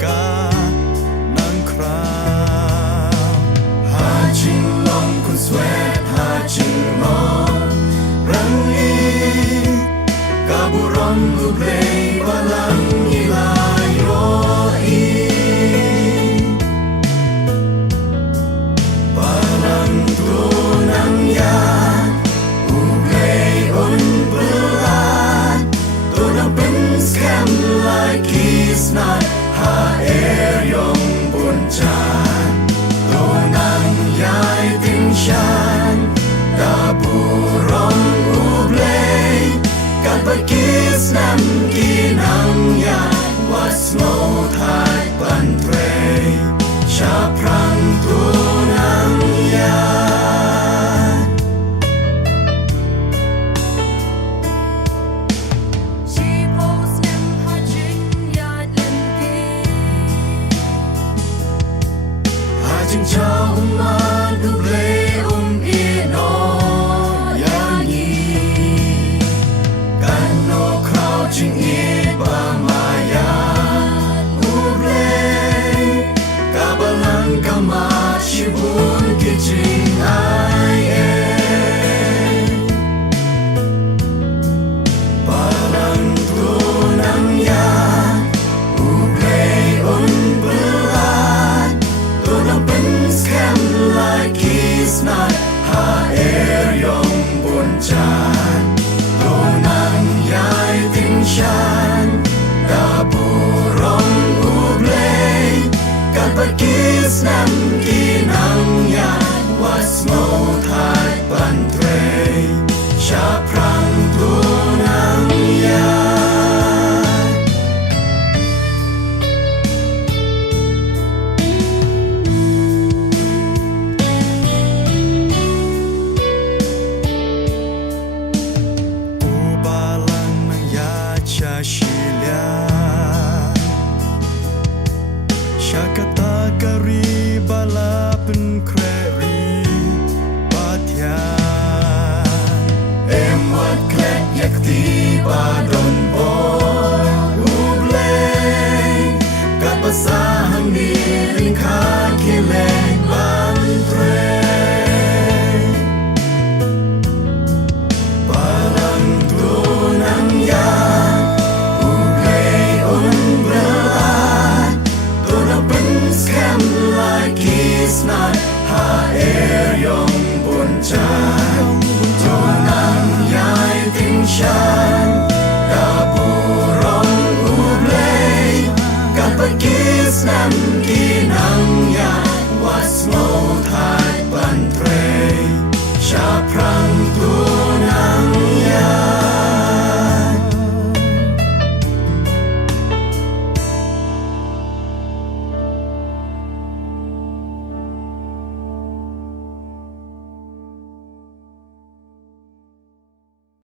ka ng crown. Hajinglong kun sweat hajinglong rangi kaburon lublay walang ilayo parang tunang yan ublay unbelat tunang penskem like he's not haer yong buncan tunang yay tingsyan taburong ublay kadbagkis nam ginang yan was no thai pantray siya prang tunang yan. She posts nem hajing yat lempi Hajing chow man ublay ino yani kano crouching iba mayan ublay kabalang kamat shibun kijing ay parang tunang yan ublay unbelat tunang penskem like he's not haer yong buncan tunang yay tingsyan taburong ublay kadbagkis nam ginang yan was no thai pantray siya prang tunang yan. Ubalan ng yacha shilya siya katakari balapin kreri patyan emwat klek yakti padon boy ublay kapasahang niling kakileng bantray parang tunang yan ublay unbelat tunang penskem like he's not haer yong buncan tunang yay tingsyan